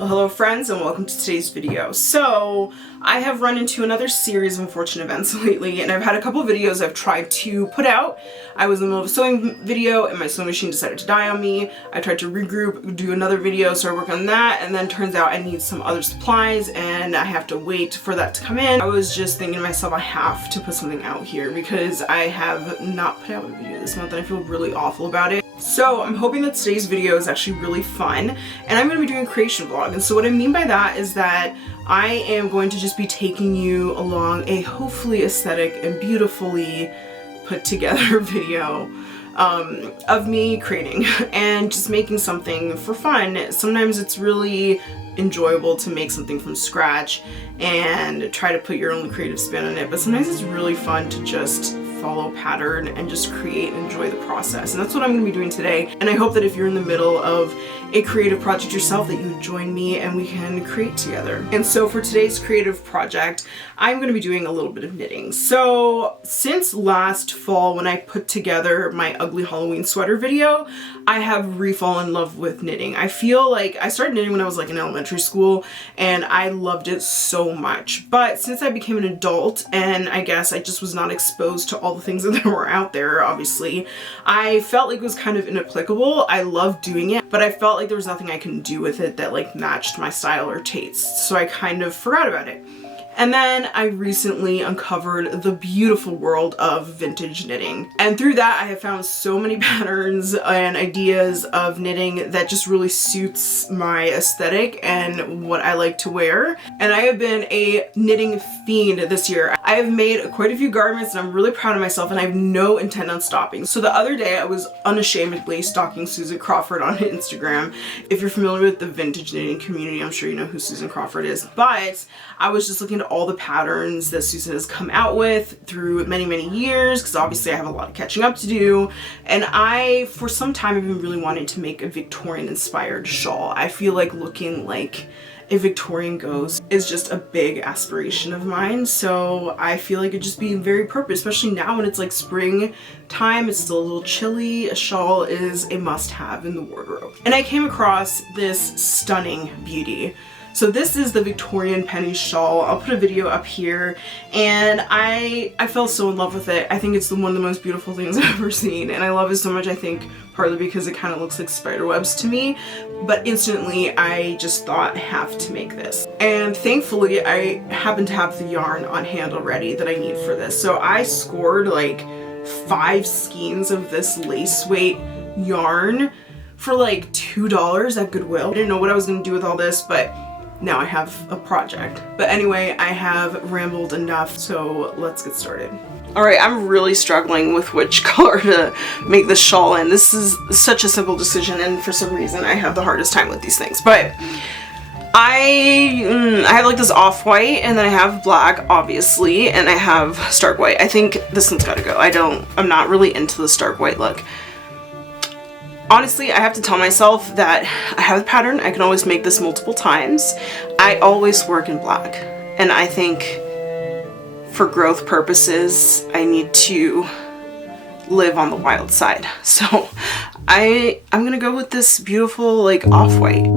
Well, hello friends and welcome to today's video. So I have run into another series of unfortunate events lately, and I've had a couple of videos I've tried to put out. I was in the middle of a sewing video and my sewing machine decided to die on me. I tried to regroup, do another video, started working on that, and then turns out I need some other supplies and I have to wait for that to come in. I was just thinking to myself, I have to put something out here because I have not put out a video this month and I feel really awful about it. So I'm hoping that today's video is actually really fun, and I'm going to be doing a creation vlog. And so what I mean by that is that I am going to just be taking you along a hopefully aesthetic and beautifully put together video of me creating and just making something for fun. Sometimes it's really enjoyable to make something from scratch and try to put your own creative spin on it, but sometimes it's really fun to just follow pattern and just create and enjoy the process. And that's what I'm going to be doing today. And I hope that if you're in the middle of a creative project yourself, that you join me and we can create together. And so for today's creative project, I'm going to be doing a little bit of knitting. So since last fall when I put together my ugly Halloween sweater video, I have re-fallen in love with knitting. I feel like I started knitting when I was like in elementary school and I loved it so much. But since I became an adult and I guess I just was not exposed to all the things that were out there, obviously, I felt like it was kind of inapplicable. I loved doing it, but I felt like there was nothing I can do with it that like matched my style or taste. So I kind of forgot about it. And then I recently uncovered the beautiful world of vintage knitting. And through that, I have found so many patterns and ideas of knitting that just really suits my aesthetic and what I like to wear. And I have been a knitting fiend this year. I have made quite a few garments and I'm really proud of myself, and I have no intent on stopping. So the other day I was unashamedly stalking Susan Crawford on Instagram. If you're familiar with the vintage knitting community, I'm sure you know who Susan Crawford is, but I was just looking at all the patterns that Susan has come out with through many years, because obviously I have a lot of catching up to do. And I, for some time, have been really wanting to make a Victorian inspired shawl. I feel like looking like a Victorian ghost is just a big aspiration of mine, so I feel like it'd just be very appropriate, especially now when it's like spring time. It's still a little chilly. A shawl is a must-have in the wardrobe. And I came across this stunning beauty. So this is the Victorian penny shawl. I'll put a video up here, and I fell so in love with it. I think it's one of the most beautiful things I've ever seen, and I love it so much, I think partly because it kind of looks like spiderwebs to me, but instantly I just thought I have to make this. And thankfully I happen to have the yarn on hand already that I need for this. So I scored like 5 skeins of this lace weight yarn for like $2 at Goodwill. I didn't know what I was going to do with all this, but now I have a project. But anyway, I have rambled enough, so let's get started. Alright, I'm really struggling with which color to make this shawl in. This is such a simple decision, and for some reason I have the hardest time with these things. But I have like this off-white, and then I have black, obviously, and I have stark white. I think this one's gotta go. I'm not really into the stark white look. Honestly, I have to tell myself that I have a pattern. I can always make this multiple times. I always work in black, and I think for growth purposes, I need to live on the wild side. So I'm gonna go with this beautiful like off-white.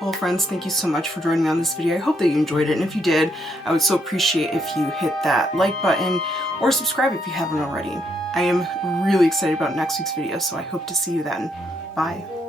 Well, friends, thank you so much for joining me on this video. I hope that you enjoyed it, and if you did, I would so appreciate if you hit that like button or subscribe if you haven't already. I am really excited about next week's video, so I hope to see you then. Bye.